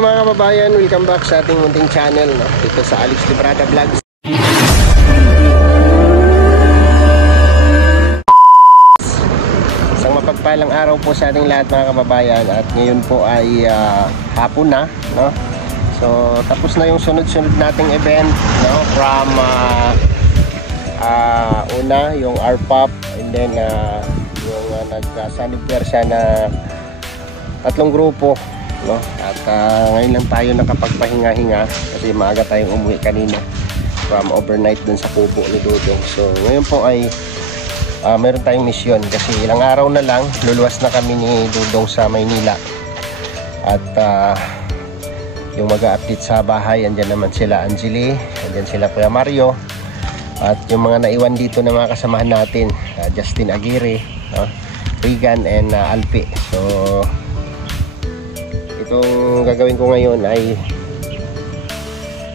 po mga kababayan, welcome back sa ating munting channel, no? Dito sa Alex Librada Vlogs. Isang mapagpalang araw po sa ating lahat mga kababayan. At ngayon po ay hapon na, no? So tapos na yung sunod-sunod nating event, no? From una yung RPOP, and then yung nag-sanib siya na tatlong grupo, no? At ngayon lang tayo nakapagpahinga-hinga kasi maaga tayong umuwi kanina from overnight dun sa kubo ni Dudong. So ngayon po ay meron tayong misyon kasi ilang araw na lang luluwas na kami ni Dudong sa Maynila. At yung mag-a-update sa bahay, andyan naman sila Angeli, andyan sila Kuya Mario, at yung mga naiwan dito na mga kasamahan natin, Justin Aguirre, no? Regan and Alpi. So itong gagawin ko ngayon ay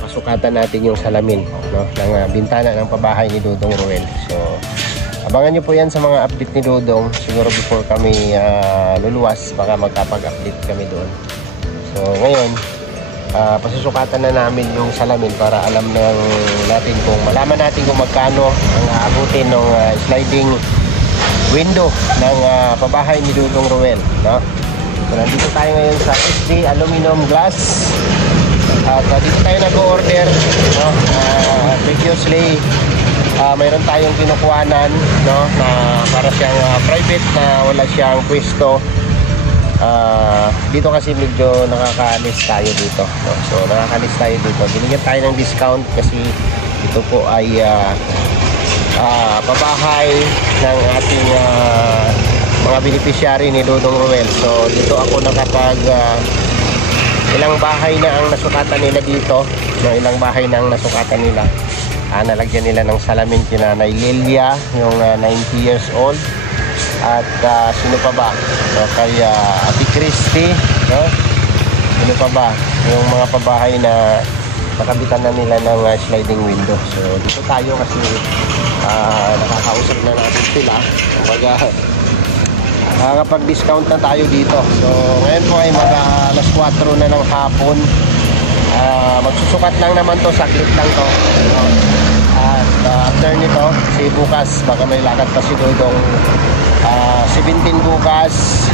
pasukatan natin yung salamin, no, ng bintana ng pabahay ni Dudong Ruel. So abangan nyo po yan sa mga update ni Dudong. Siguro before kami luluwas, baka magkapag-update kami doon. So ngayon pasusukatan na namin yung salamin para alam natin kung malaman natin kung magkano ang aabutin ng sliding window ng pabahay ni Dudong Ruel, no? So, nandito tayo ngayon sa SD Aluminum Glass. At dito tayo nag-order, no? Previously mayroon tayong kinukuhanan, no, na para siyang private na wala siyang pwesto. Dito kasi medyo nakakaalis tayo dito, no? So nakakaalis tayo dito, binigyan tayo ng discount kasi ito po ay pabahay ng ating mga beneficiary ni Dudong Ruel. So dito ako nakapag ilang bahay na ang nasukatan nila dito, no, ilang bahay na ang nasukatan nila. Nalagyan nila ng salamin kina Nanay Lilia, yung 90 years old. At sino pa ba? So, kay Ate Christy, no? Sino pa ba? Yung mga pabahay na nakabitan na nila ng sliding window. So dito tayo kasi nakakausap na natin sila. Kumbaga nakakapag-discount na tayo dito. So ngayon po ay mag-alas 4 na ng hapon. Magsusukat lang naman to, saglit lang to. At after nito, si bukas baka may lakad pa si Dudong. 17 bukas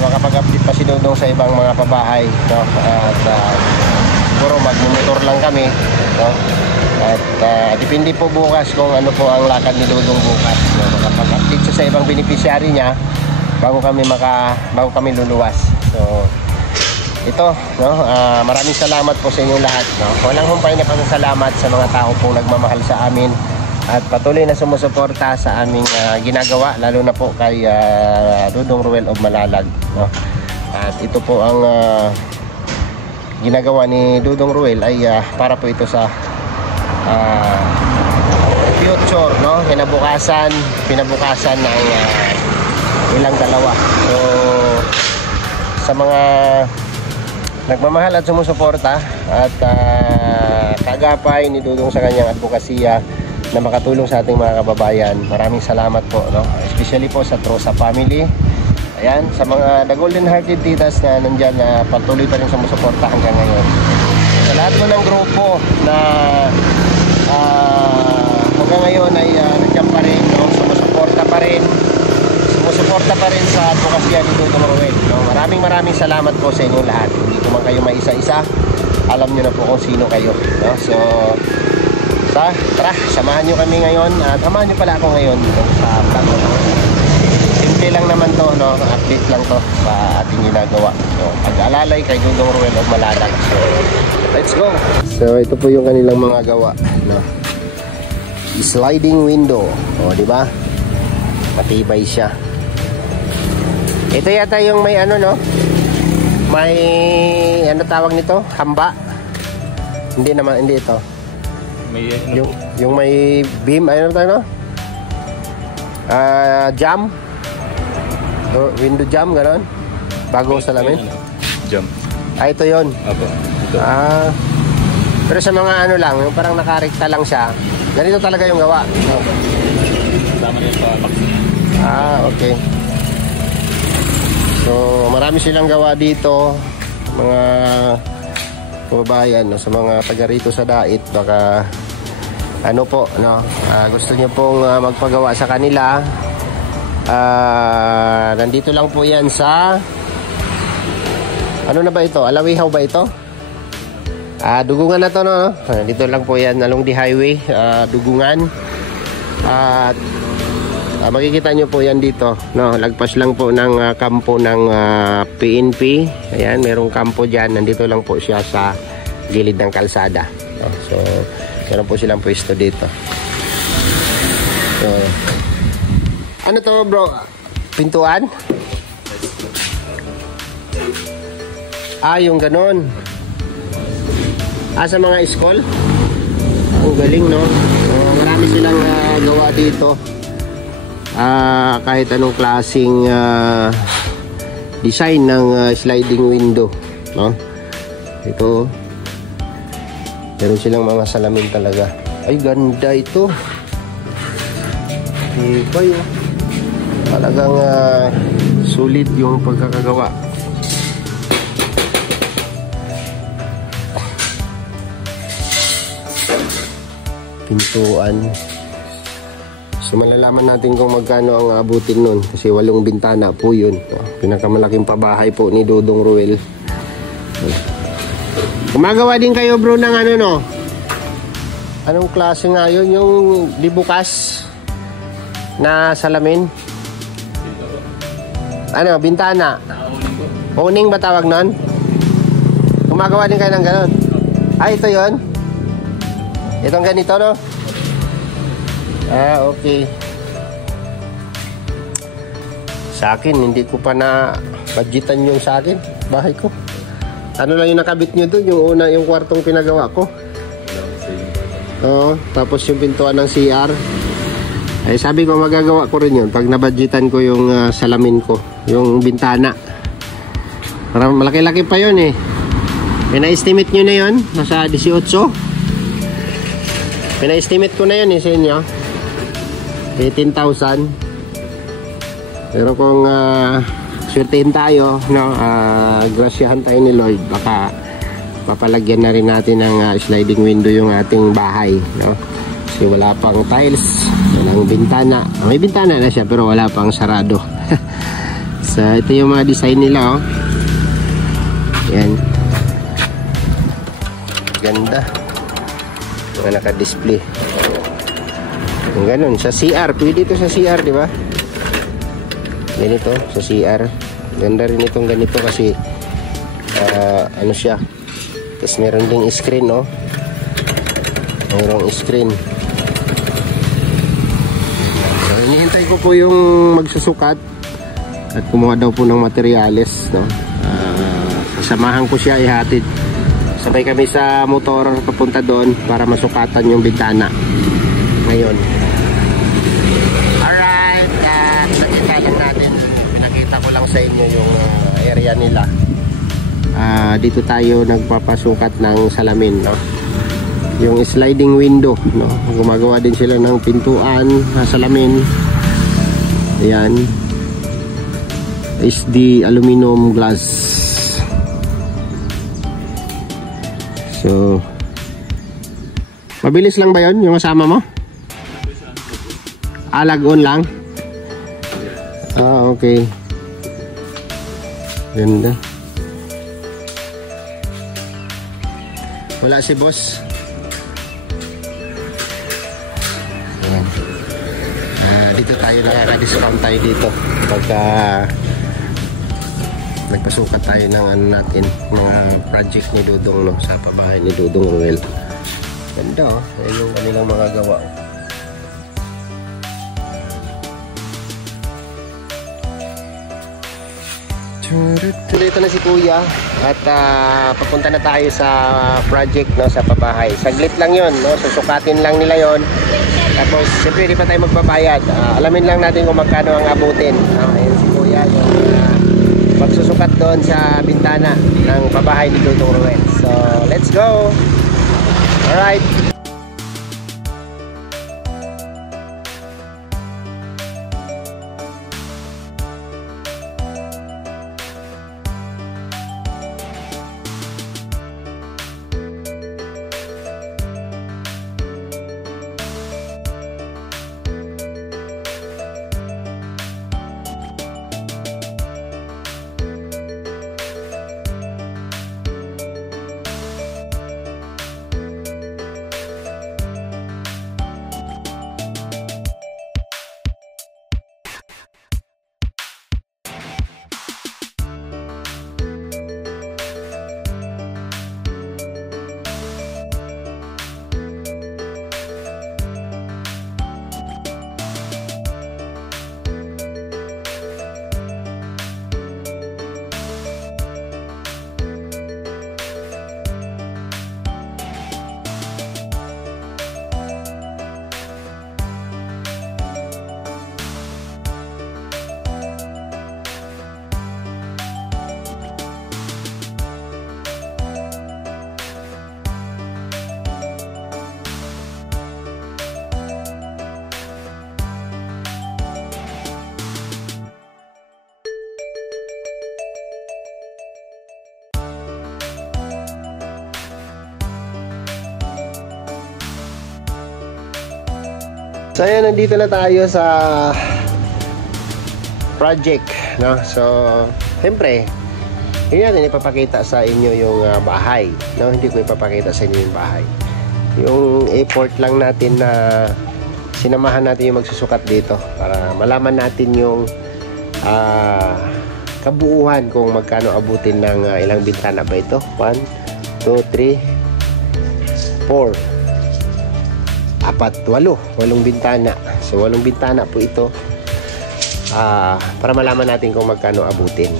makapag-update pa si Dudong sa ibang mga pabahay, no? At puro magmumotor lang kami, no? At depende po bukas kung ano po ang lakad ni Dudong bukas, no? Makapag-update siya sa ibang beneficiary niya bago kami luluwas. So ito, no, maraming salamat po sa inyong lahat, no? Walang humpay na pasasalamat sa mga tao pong nagmamahal sa amin at patuloy na sumusuporta sa aming ginagawa, lalo na po kay Dudong Ruel of Malalag, no? At ito po ang ginagawa ni Dudong Ruel ay para po ito sa future, no? Pinabukasan ng ilang dalawa. So sa mga nagmamahal at sumusuporta at kagapay ni Dudong sa kanyang advokasya na makatulong sa ating mga kababayan, maraming salamat po, no? Especially po sa Trosa family. Ayan, sa mga the golden hearted titas na nandyan na patuloy pa rin sumusuporta hanggang ngayon. Sa lahat po ng grupo na hanggang ngayon ay nandiyan pa rin, no? Sumusuporta pa rin sa advokasya ni Dudong Ruel, no? Maraming salamat po sa inyong lahat. Hindi ko man kayo maisa-isa, alam nyo na po kung sino kayo, no? So tara, samahan nyo kami ngayon at samahan nyo pala ako ngayon sa vlog ko. Simple lang naman to, no? Update lang to sa ating ginagawa, no? Pag-alalay kay Dudong Ruel of Malalag. So let's go. So ito po yung kanilang mga gawa, no? Sliding window, o diba? Matibay siya. Ito yata yung may ano, no? May ano tawag nito? Hamba? Hindi naman, hindi ito. May, ano, yung may beam, ano tayo, no? Jam? Window jam, gano'n? Bago salamin? Jam. Ito yun? Apo, ito. Pero sa mga ano lang, yung parang nakarekta lang siya, ganito talaga yung gawa. Kasama rin pa box. Okay. So marami silang gawa dito. mga kababayan, no, sa mga taga rito sa Dait, baka ano po, no, gusto niyo pong magpagawa sa kanila. Nandito lang po yan sa ano na ba ito? Alawihaw ba ito? Dugungan na to, no? Dito lang po yan along the highway, Dugungan. At makikita nyo po yan dito, no? Lagpas lang po ng kampo ng PNP. Ayan, merong kampo dyan. Nandito lang po siya sa gilid ng kalsada, no? So meron po silang pwesto dito. So ano to, bro? Pintuan? Yung ganon. Sa mga school. Ang galing, no? So, marami silang gawa dito. Kahit anong klaseng design ng sliding window, no? Ito, meron silang mga salamin talaga. Ay, ganda ito. Ibay, oh. Talagang sulit yung pagkakagawa. Pintuan. So malalaman natin kung magkano ang abutin nun, kasi 8 bintana po yun. Pinakamalaking pabahay po ni Dodong Ruel. Gumagawa din kayo, bro, ng ano, no? Anong klase nga yun? Yung di bukas na salamin? Ano, bintana? Owning ba tawag nun? Gumagawa din kayo ng ganon? Ito yun? Itong ganito, no? Okay. Sa akin, hindi ko pa na budgetan yung sa akin, bahay ko. Ano lang yung nakabit nyo doon? Yung una, yung kwartong pinagawa ko. Oo, tapos yung pintuan ng CR. Ay, sabi ko magagawa ko rin yun pag nabudgetan ko yung salamin ko, yung bintana. Parang malaki-laki pa yun eh. Pina-estimate nyo na yun, nasa 18. Pina-estimate ko na yun eh sa inyo, 18,000. Pero kung swertehin tayo, no, grasyahan tayo ni Lord, baka papalagyan na rin natin ng sliding window yung ating bahay, no? Kasi wala pang tiles, walang bintana. May bintana na siya pero wala pang sarado. So ito yung mga design nila, oh. Yan, ganda, mga naka-display. Yung ganun, sa CR, pwede ito sa CR, di ba? Ganito, sa CR. Ganda rin itong ganito kasi ano siya. Tapos meron ding screen, no? Mayroong screen. So, hinihintay ko po yung magsusukat at kumuha daw po ng materyales, no? Kasamahan ko siya ihatid. Sabay kami sa motor papunta doon para masukatan yung bintana ngayon. Alright, nakita lang natin. Nakita ko lang sa inyo yung area nila. Dito tayo nagpapasukat ng salamin, no? Yung sliding window, no? Gumagawa din sila ng pintuan, salamin. Ayan. SD aluminum glass. So, mabilis lang ba yun yung kasama mo? Lag-on lang? Okay. Ganda. Wala si boss. Ayan. Dito tayo, nakaka-discount tayo dito pagka nagpasukat tayo ng ano natin, mga project ni Dodong, no, sa pabahay ni Dodong Ruel. Ganda, oh. Ayan yung kanilang mga gawa. Dito na si Kuya at papunta na tayo sa project, no, sa pabahay. Saglit lang yun, no, susukatin lang nila yon. Tapos siyempre di pa tayo magbabayad. Alamin lang natin kung magkano ang abutin. Ayan si Kuya yung magsusukat doon sa bintana ng pabahay ni Dodong Ruel. So let's go. Alright. So ayan, nandito na tayo sa project, no? So, siyempre, hindi natin ipapakita sa inyo yung bahay, no? Hindi ko ipapakita sa inyo yung bahay. Yung effort lang natin na sinamahan natin yung magsusukat dito para malaman natin yung kabuuan kung magkano abutin ng ilang bintana ba ito. 1, 2, 3, 4, 4, 8 bintana. So 8 bintana po ito para malaman natin kung magkano abutin,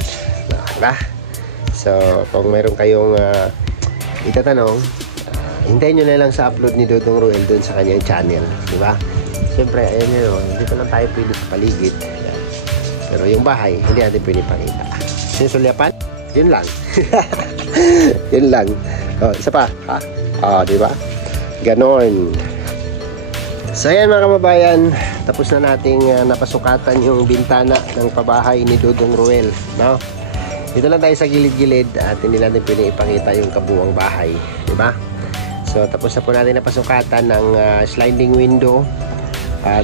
diba? So kung mayroon kayong itatanong, hintayin nyo na lang sa upload ni Dodong Ruel dun sa kanyang channel, diba? Siyempre, ayan nyo, dito lang tayo pwede sa paligid. Ayan. Pero yung bahay, hindi natin pwede pakita. Sinusulyapan? Yun lang. Yun lang. Oh, isa pa. Diba? Ganon. So ayan mga kababayan, tapos na nating napasukatan yung bintana ng pabahay ni Dodong Ruel, no? Dito lang tayo sa gilid-gilid at hindi natin pwede ipakita yung kabuuang bahay, diba? So tapos na po natin napasukatan ng sliding window.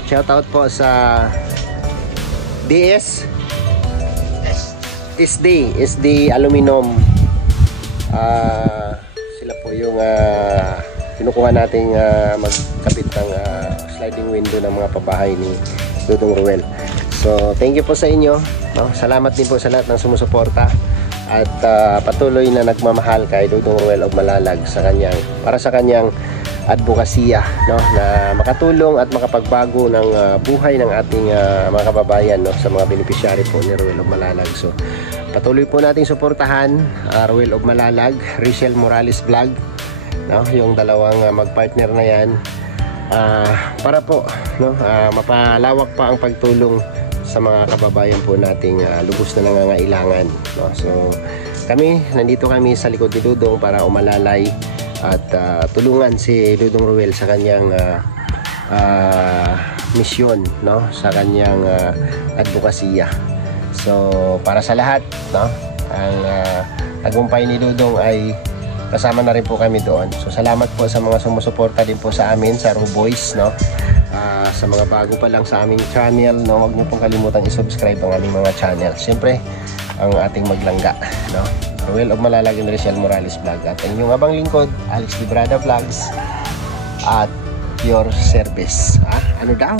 Shout out po sa SD Aluminum. Sila po yung kinukuha nating magkapit ng sliding window ng mga pabahay ni Dodong Ruel. So thank you po sa inyo, no? Salamat din po sa lahat ng sumusuporta at patuloy na nagmamahal kay Dodong Ruel of Malalag para sa kanyang advokasya, no, na makatulong at makapagbago ng buhay ng ating mga kababayan, no, sa mga beneficiary po ni Ruel of Malalag. So patuloy po nating suportahan Ruel of Malalag, Rachel Morales Vlog, no, yung dalawang magpartner na yan para po, no, mapalawak pa ang pagtulong sa mga kababayan po nating lubos na nangangailangan, no. So nandito kami sa likod ni Dodong para umalalay at tulungan si Dodong Ruel sa kanyang misyon, no, sa kanyang advokasya. So para sa lahat, no, ang tagumpay ni Dodong ay kasama na rin po kami doon. So salamat po sa mga sumusuporta din po sa amin sa Ruboys, no. Sa mga bago pa lang sa aming channel, no, huwag niyo pong kalimutang i-subscribe ang aming mga channel. Siyempre ang ating maglangga, no, Ruel of Malalag and Rachel Morales Vlog, at ang inyong abang lingkod, Alex Librada Vlogs, at your service. Ano daw?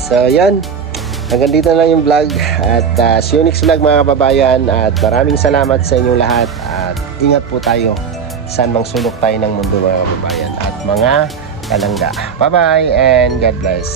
So yan, hanggang dito na lang yung vlog, at see you next vlog mga kababayan, at maraming salamat sa inyong lahat, at ingat po tayo saan mang sulok tayo ng mundo mga kababayan at mga kalangga. Bye bye and God bless.